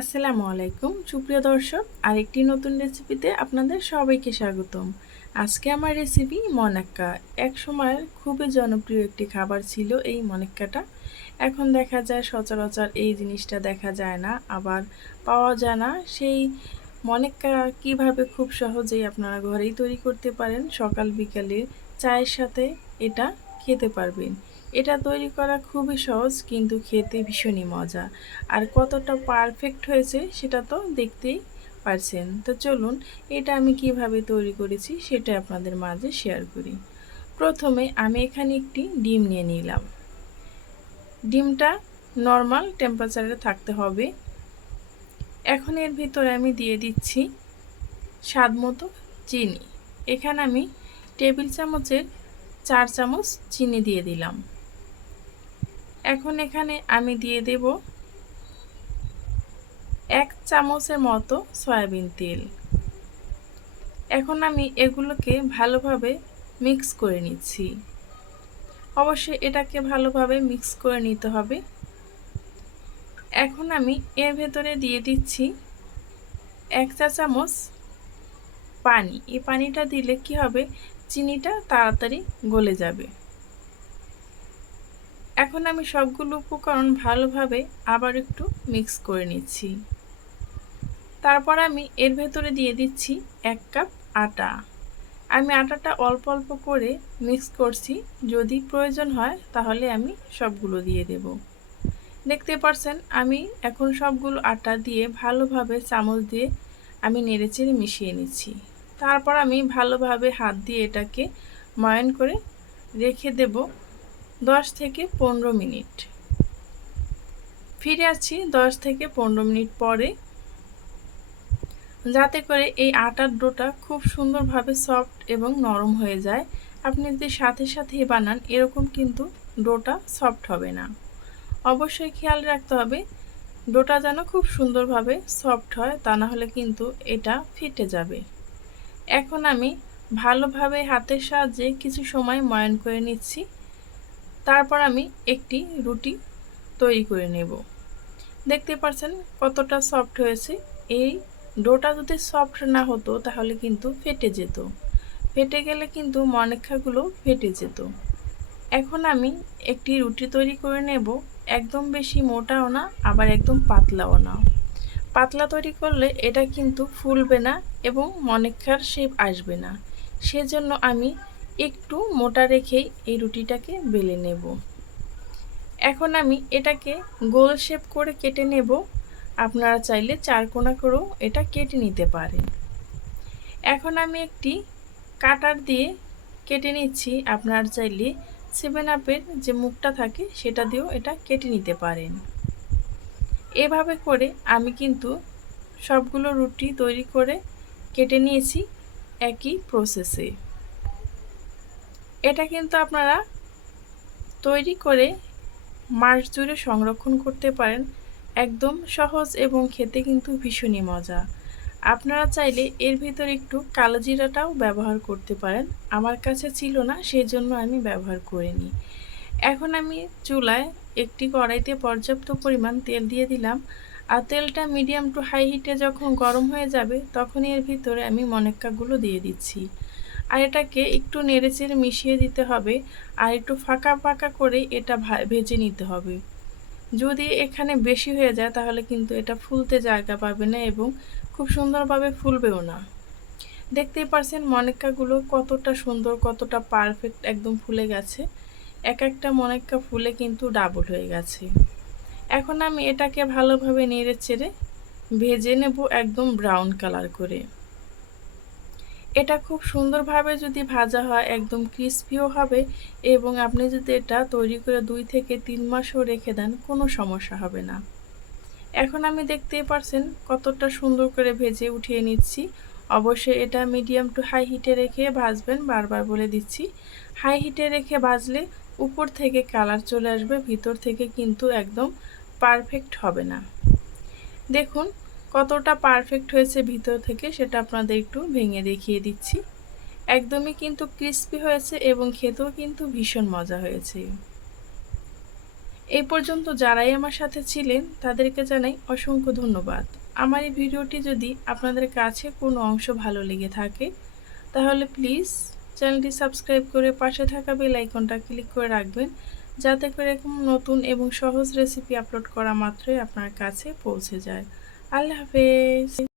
আসসালামু আলাইকুম সুপ্রিয় দর্শক, আরেকটি নতুন রেসিপিতে আপনাদের সবাইকে স্বাগতম। আজকে আমার রেসিপি মনাক্কা। এক সময়ের খুবই জনপ্রিয় একটি খাবার ছিল এই মনাক্কাটা। এখন দেখা যায় সচরাচর এই জিনিসটা দেখা যায় না, আবার পাওয়া যায় না। সেই মনাক্কা কিভাবে খুব সহজেই আপনারা ঘরেই তৈরি করতে পারেন, সকাল বিকালে চায়ের সাথে এটা খেতে পারবেন। এটা তৈরি করা খুবই সহজ, কিন্তু খেতে ভীষণই মজা। আর কতটা পারফেক্ট হয়েছে সেটা তো দেখতেই পারছেন। তো চলুন এটা আমি কিভাবে তৈরি করেছি সেটা আপনাদের মাঝে শেয়ার করি। প্রথমে আমি এখানে একটি ডিম নিয়ে নিলাম। ডিমটা নর্মাল টেম্পারেচারে থাকতে হবে। এখন এর ভিতরে আমি দিয়ে দিচ্ছি স্বাদ মতো চিনি। এখানে আমি টেবিল চামচের 4 চামচ চিনি দিয়ে দিলাম। এখন এখানে আমি দিয়ে দেব 1 চামচের মতো সয়াবিন তেল। এখন আমি এগুলোকে ভালোভাবে মিক্স করে নিচ্ছি। অবশ্যই এটাকে ভালোভাবে মিক্স করে নিতে হবে। এখন আমি এর ভেতরে দিয়ে দিচ্ছি 1 চা চামচ পানি। এই পানিটা দিলে কি হবে, চিনিটা তাড়াতাড়ি গলে যাবে। এখন আমি সবগুলো উপকরণ ভালোভাবে আবার একটু মিক্স করে নিচ্ছি। তারপর আমি এর ভেতরে দিয়ে দিচ্ছি 1 কাপ আটা। আমি আটাটা অল্প অল্প করে মিক্স করছি, যদি প্রয়োজন হয় তাহলে আমি সবগুলো দিয়ে দেব। দেখতে পাচ্ছেন আমি এখন সবগুলো আটা দিয়ে ভালোভাবে চামচ দিয়ে আমি নেড়েচেড়ে মিশিয়ে নিচ্ছি। তারপর আমি ভালোভাবে হাত দিয়ে এটাকে ময়ান করে রেখে দেব 10 থেকে 15 মিনিট। ফিরে আসছি 10 থেকে 15 মিনিট পরে, যাতে করে এই আটার ডোটা খুব সুন্দরভাবে সফট এবং নরম হয়ে যায়। আপনি যদি সাথে সাথে বানান এরকম কিন্তু ডোটা সফট হবে না। অবশ্যই খেয়াল রাখতে হবে ডোটা যেন খুব সুন্দরভাবে সফট হয়, তা না হলে কিন্তু এটা ফেটে যাবে। এখন আমি ভালোভাবে হাতের সাহায্যে কিছু সময় ময়ান করে নিচ্ছি। তারপর আমি একটি রুটি তৈরি করে নেব। দেখতে পাচ্ছেন কতটা সফট হয়েছে। এই ডোটা যদি সফট না হতো তাহলে কিন্তু ফেটে যেত। ফেটে গেলে কিন্তু মনাক্কাগুলো ফেটে যেত। এখন আমি একটি রুটি তৈরি করে নেব। একদম বেশি মোটাও না, আবার একদম পাতলাও না। পাতলা তৈরি করলে এটা কিন্তু ফুলবে না এবং মনাক্কার শেপ আসবে না। সেজন্য আমি একটু মোটা রেখেই এই রুটিটাকে বেলে নেব। এখন আমি এটাকে গোল শেপ করে কেটে নেব। আপনারা চাইলে চারকোনা করেও এটা কেটে নিতে পারেন। এখন আমি একটি কাটার দিয়ে কেটে নিচ্ছি। আপনারা চাইলে 7 আপের যে মুখটা থাকে সেটা দিয়েও এটা কেটে নিতে পারেন। এভাবে করে আমি কিন্তু সবগুলো রুটি তৈরি করে কেটে নিয়েছি একই প্রসেসে। এটা কিন্তু আপনারা তৈরি করে মাস জুড়ে সংরক্ষণ করতে পারেন। একদম সহজ এবং খেতে কিন্তু ভীষণই মজা। আপনারা চাইলে এর ভিতরে একটু কালো জিরাটাও ব্যবহার করতে পারেন। আমার কাছে ছিল না, সেজন্য আমি ব্যবহার করিনি। এখন আমি চুলায় একটি কড়াইতে পর্যাপ্ত পরিমাণ তেল দিয়ে দিলাম। আর তেলটা মিডিয়াম টু হাই হিটে যখন গরম হয়ে যাবে তখনই এর ভিতরে আমি মনাক্কাগুলো দিয়ে দিচ্ছি। আর এটাকে একটু নেড়েচেড়ে মিশিয়ে দিতে হবে। আর একটু ফাঁকা ফাঁকা করে এটা ভেজে নিতে হবে। যদি এখানে বেশি হয়ে যায় তাহলে কিন্তু এটা ফুলতে জায়গা পাবে না এবং খুব সুন্দরভাবে ফুলবেও না। দেখতেই পারছেন মনাক্কাগুলো কতটা সুন্দর, কতটা পারফেক্ট একদম ফুলে গেছে। এক একটা মনাক্কা ফুলে কিন্তু ডাবল হয়ে গেছে। এখন আমি এটাকে ভালোভাবে নেড়েচেড়ে ভেজে নেব একদম ব্রাউন কালার করে। এটা খুব সুন্দরভাবে যদি ভাজা হয় একদম ক্রিস্পিও হবে এবং আপনি যদি এটা তৈরি করে 2 থেকে 3 মাসও রেখে দেন কোনো সমস্যা হবে না। এখন আমি দেখতেই পারছেন কতটা সুন্দর করে ভেজে উঠিয়ে নিচ্ছি। অবশ্যই এটা মিডিয়াম টু হাই হিটে রেখে ভাজবেন, বারবার বলে দিচ্ছি। হাই হিটে রেখে ভাজলে উপর থেকে কালার চলে আসবে, ভিতর থেকে কিন্তু একদম পারফেক্ট হবে না। দেখুন কতটা পারফেক্ট হয়েছে ভিতর থেকে, সেটা আপনাদের একটু ভেঙে দেখিয়ে দিচ্ছি। একদমই কিন্তু ক্রিস্পি হয়েছে এবং খেতেও কিন্তু ভীষণ মজা হয়েছে। এই পর্যন্ত যারাই আমার সাথে ছিলেন তাদেরকে জানাই অসংখ্য ধন্যবাদ। আমার এই ভিডিওটি যদি আপনাদের কাছে কোনো অংশ ভালো লেগে থাকে তাহলে প্লিজ চ্যানেলটি সাবস্ক্রাইব করে পাশে থাকা বেল আইকনটা ক্লিক করে রাখবেন, যাতে করে এরকম নতুন এবং সহজ রেসিপি আপলোড করা মাত্রই আপনার কাছে পৌঁছে যায়। আল্লাহ হাফেজ।